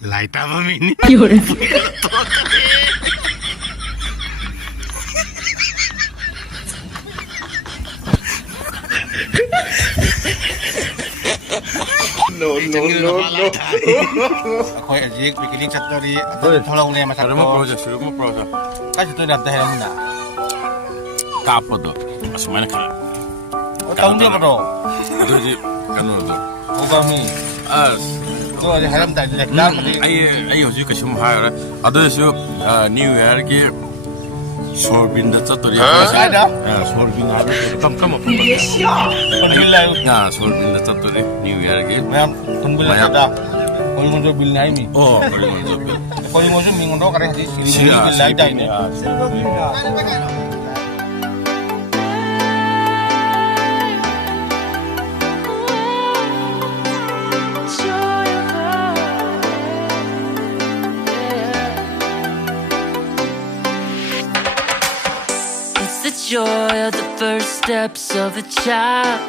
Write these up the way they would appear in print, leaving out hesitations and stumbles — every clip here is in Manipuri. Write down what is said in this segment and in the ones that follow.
Laita ba mini? 有人， No, no, no, no. Aku ajik bikin cat dari tolong ni masa Ada mau proses, ada mau proses. Kasih tu dah dah mana. Kapo do. Asmana kala. Tahu dia bro. Ado ji kanu do. Ogami. As Tu ada haram tak lek dah tadi. ai hoji ka shum hayara. Ado su new year ki sorbin da chatori. Ada. Sorbin ado. Kam apa? Alhamdulillah. Na sorbin da chatori new year ki. Memang alhamdulillah ada. Kau yang bil naik ni. Oh, kali mo job. Kau yang minggu kare hadi. Bil naik dah ni. It's the joy of the first steps of a child.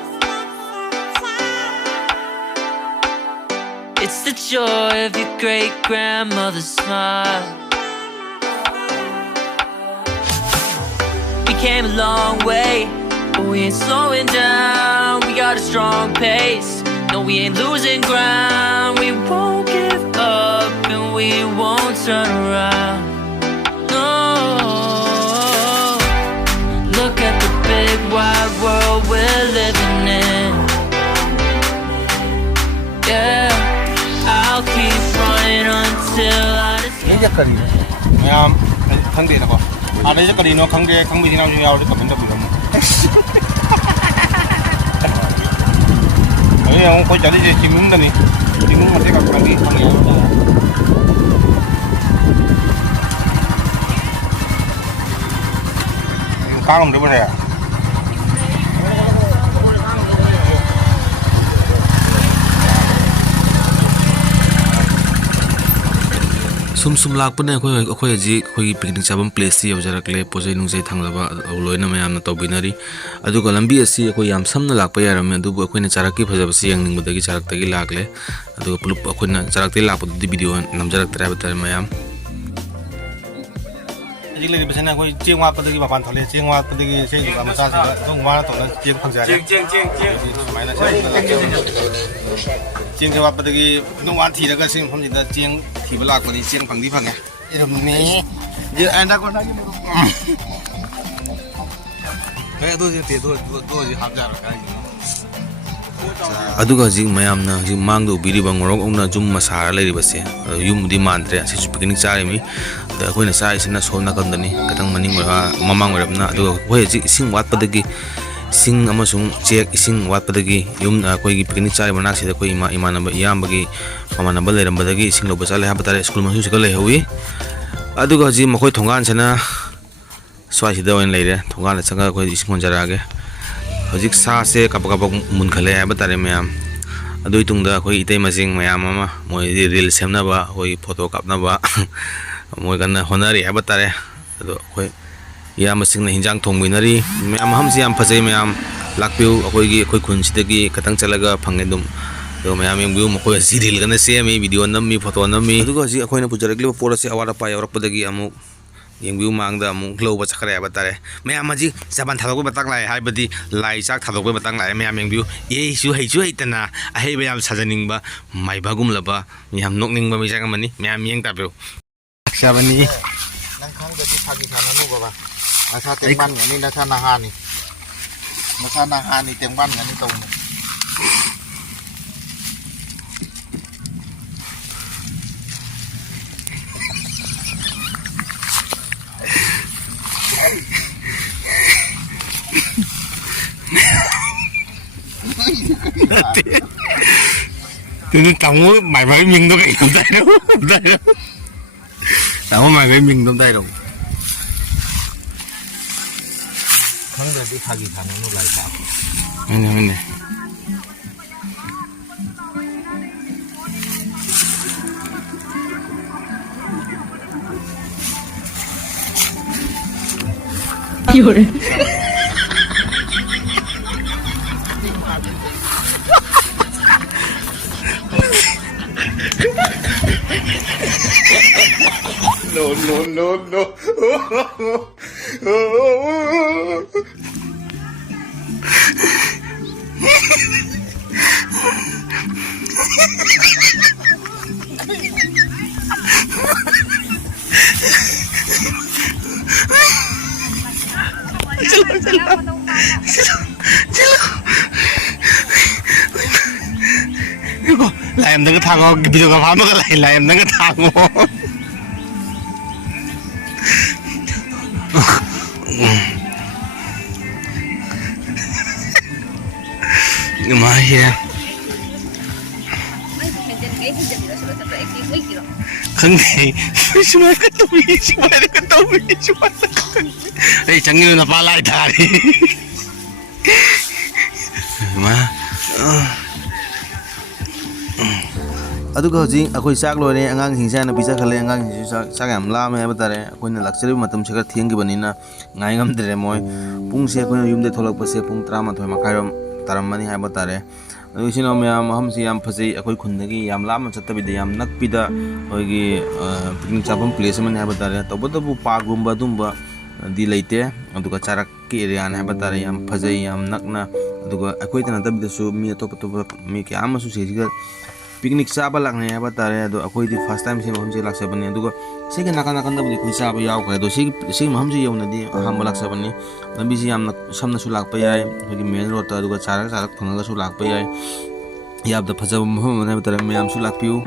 It's the joy of your great grandmother's smile. We came a long way, but we ain't slowing down. We got a strong pace. No, we ain't losing ground. We won't give up and we won't turn around. No. Look at the big wide world we're living in. Yeah, I'll keep running until I Ni je kari. Memang khang dia apa. Ada je kari no khang dia khang biji nak jual dekat benda belum. Yang kau jadi je cium dah ni. Cium macam kat khang dia khang dia. Kang dia boleh. Sum lakpane akhoi ji khoi picnic chabam place si awjarakle pojai nungjai thanglaba loina mayam na tobinari aduga lambi asi akhoi yam samna lakpa yarame adubu akhoi na charaki phajabasi yang ningbudagi charaktagi lakle aduga pulup akhoi na charakti lakpa di video namjarak tra batar mayam Jadi lagi biasanya aku cium apa lagi bapan thole cium apa lagi saya juga masa sih tu mana tu cium khang jari mana cium apa lagi tu mana thi lagi ciumผมจะcium thi belak ni cium phang di phang ya ini je anda kau lagi kayak tu je tu je hamjar kayak aduga jing mayam na jing mangdo biri bangorok ongna jum masara leri base yum di mandre se picnic chari mi da khoi na sai sina sol na kandani katang maning mamang warapna aduga khoi ji sing wat padagi sing amasung chek ising wat padagi yum khoi gi picnic chari manak se khoi ima imana ba yam bagi pamana ba leram badagi sing lo basale ha batare school ma su se le hui aduga ji makhoi thongan sana swai sida wen leire thongan la changa khoi ising honjarage hojik sa se kapakapa mun khale ba tare mayam adui tungda khoi itei masing mayam ama moi reel semna ba khoi photo kapna ba moi kan honari ba tare ado khoi ya masing na hinjang thongminari mayam hamsi am phajai mayam lakpiu khoi gi khoi khun sidagi katang chalaga phange dum do mayam yem gu khoi si reel kan se mi video nammi photo nammi adu ji khoi na pujarakli pora se awara pa yarak padagi amu yang biu mangda mung glow ba chakre ba tare me amaji saban thadok ba taklai haibadi lai chak thadok ba taklai me yang biu ye su hei tana a hei ba yam sajaning ba mai bagum laba yam nokning ba mi jang mani me am yeng tabu sabani nang khang jadi pagi sana nu baba asa tengban ni nasa nahani tengban ni tau Từ tổng mày với mình đâu cái tay đâu, tổng mày với mình trong tay đâu. khang jadi pagi sana nu lai sa Ini. "有人， no. 이거 라임 너가 타고 비디오가 밥 먹을 라임 너가 타고 마예 근데 조심할 것도 조심할 것도 조심할 것도 에이 장님은 나 빨라이 다리 aduga hojing akoi chak lore angang hingsa na pizza khale angang hingsa chak yam lam hai batare akoi na luxury matam chakar thiang gi banina ngai ngam dre moi pung se akoi yum de tholak pa se pung 13 makhairam taram mani hai batare adu sino myam ham si yam phasei akoi khundagi yam lam chatta bi de yam nak pi da oigi picnic chapam place man hai batare to bodabu park gumba dumba di leite aduga charak ki area na hai batare yam phasei yam nakna aduga akoi tana tab de su mi to mi ke ama su se jiga picnic chaba lakne ya batare do akoi di first time se maham se laksa bani aduga se ke nakana kanda budi kui chaba yaw ka do se maham se yaw na di ham laksa bani lambi si yam samna su lakpa yai hogi main road ta aduga charak phanga su lakpa yai yab da phajab maham na batare me yam su lakpiu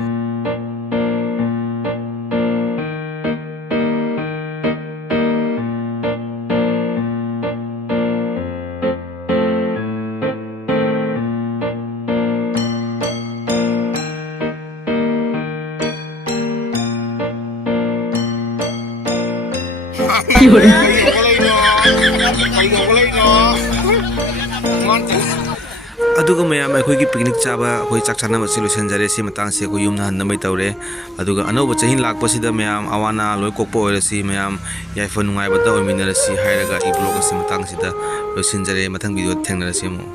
Fiore. aduga mayam akoi gi picnic chaba akoi chak chana ma solution jare si matang se ko yum na han mai tawre aduga anoba chahin lakpa sida mayam awana loi kokpo ore si mayam yai phone ngai bata ominara si hairaga i blog si matang sida losin jare mathang video thengna si mo